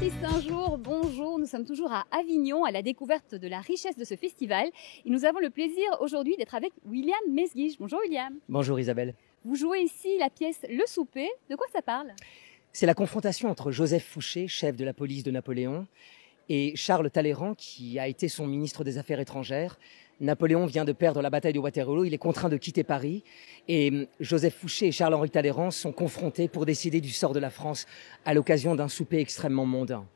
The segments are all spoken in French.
artiste un jour, bonjour, nous sommes toujours à Avignon à la découverte de la richesse de ce festival et nous avons le plaisir aujourd'hui d'être avec William Mesguich. Bonjour William. Bonjour Isabelle. Vous jouez ici la pièce Le Souper, de quoi ça parle? C'est la confrontation entre Joseph Fouché, chef de la police de Napoléon, et Charles Talleyrand, qui a été son ministre des Affaires étrangères. Napoléon vient de perdre la bataille de Waterloo, il est contraint de quitter Paris et Joseph Fouché et Charles-Henri Talleyrand sont confrontés pour décider du sort de la France à l'occasion d'un souper extrêmement mondain.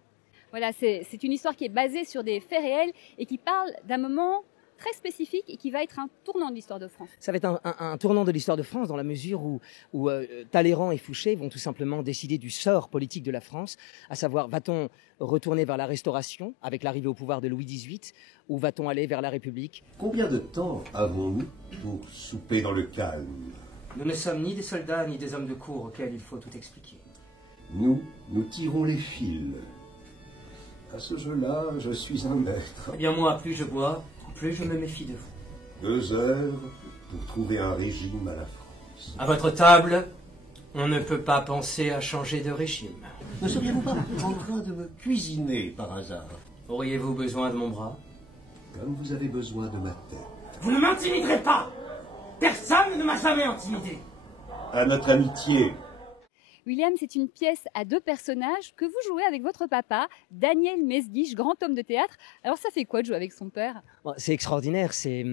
Voilà, c'est une histoire qui est basée sur des faits réels et qui parle d'un moment très spécifique et qui va être un tournant de l'histoire de France. Ça va être un tournant de l'histoire de France dans la mesure où Talleyrand et Fouché vont tout simplement décider du sort politique de la France, à savoir va-t-on retourner vers la Restauration avec l'arrivée au pouvoir de Louis XVIII ou va-t-on aller vers la République? Combien de temps avons-nous pour souper dans le calme? Nous ne sommes ni des soldats ni des hommes de cour auxquels il faut tout expliquer. Nous tirons les fils. À ce jeu-là, je suis un maître. Eh bien moi, plus je bois, plus je me méfie de vous. 2 heures pour trouver un régime à la France. À votre table, on ne peut pas penser à changer de régime. Ne seriez-vous pas en train de me cuisiner par hasard? Auriez-vous besoin de mon bras? Comme vous avez besoin de ma tête. Vous ne m'intimiderez pas! Personne ne m'a jamais intimidé! À notre amitié. William, c'est une pièce à 2 personnages que vous jouez avec votre papa, Daniel Mesguich, grand homme de théâtre. Alors ça fait quoi de jouer avec son père? C'est extraordinaire, c'est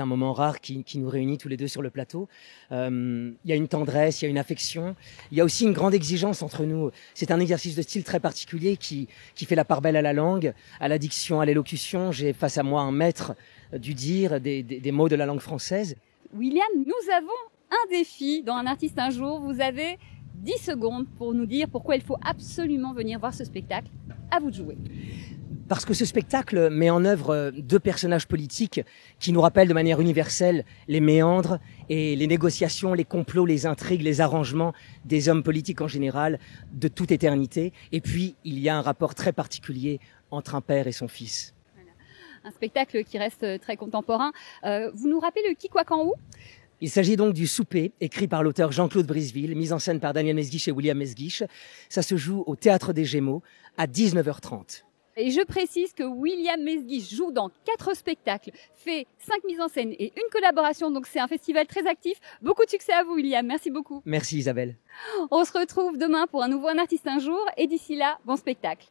un moment rare qui nous réunit tous les deux sur le plateau. Il y a une tendresse, il y a une affection, il y a aussi une grande exigence entre nous. C'est un exercice de style très particulier qui fait la part belle à la langue, à la diction, à l'élocution. J'ai face à moi un maître du dire, des mots de la langue française. William, nous avons un défi dans Un artiste un jour. Vous avez 10 secondes pour nous dire pourquoi il faut absolument venir voir ce spectacle. À vous de jouer. Parce que ce spectacle met en œuvre 2 personnages politiques qui nous rappellent de manière universelle les méandres et les négociations, les complots, les intrigues, les arrangements des hommes politiques en général de toute éternité. Et puis, il y a un rapport très particulier entre un père et son fils. Voilà. Un spectacle qui reste très contemporain. Vous nous rappelez le qui, quoi, quand, où? Il s'agit donc du Souper, écrit par l'auteur Jean-Claude Briseville, mis en scène par Daniel Mesguich et William Mesguich. Ça se joue au Théâtre des Gémeaux à 19h30. Et je précise que William Mesguich joue dans 4 spectacles, fait 5 mises en scène et une collaboration. Donc c'est un festival très actif. Beaucoup de succès à vous, William. Merci beaucoup. Merci Isabelle. On se retrouve demain pour un nouveau Un artiste un jour. Et d'ici là, bon spectacle.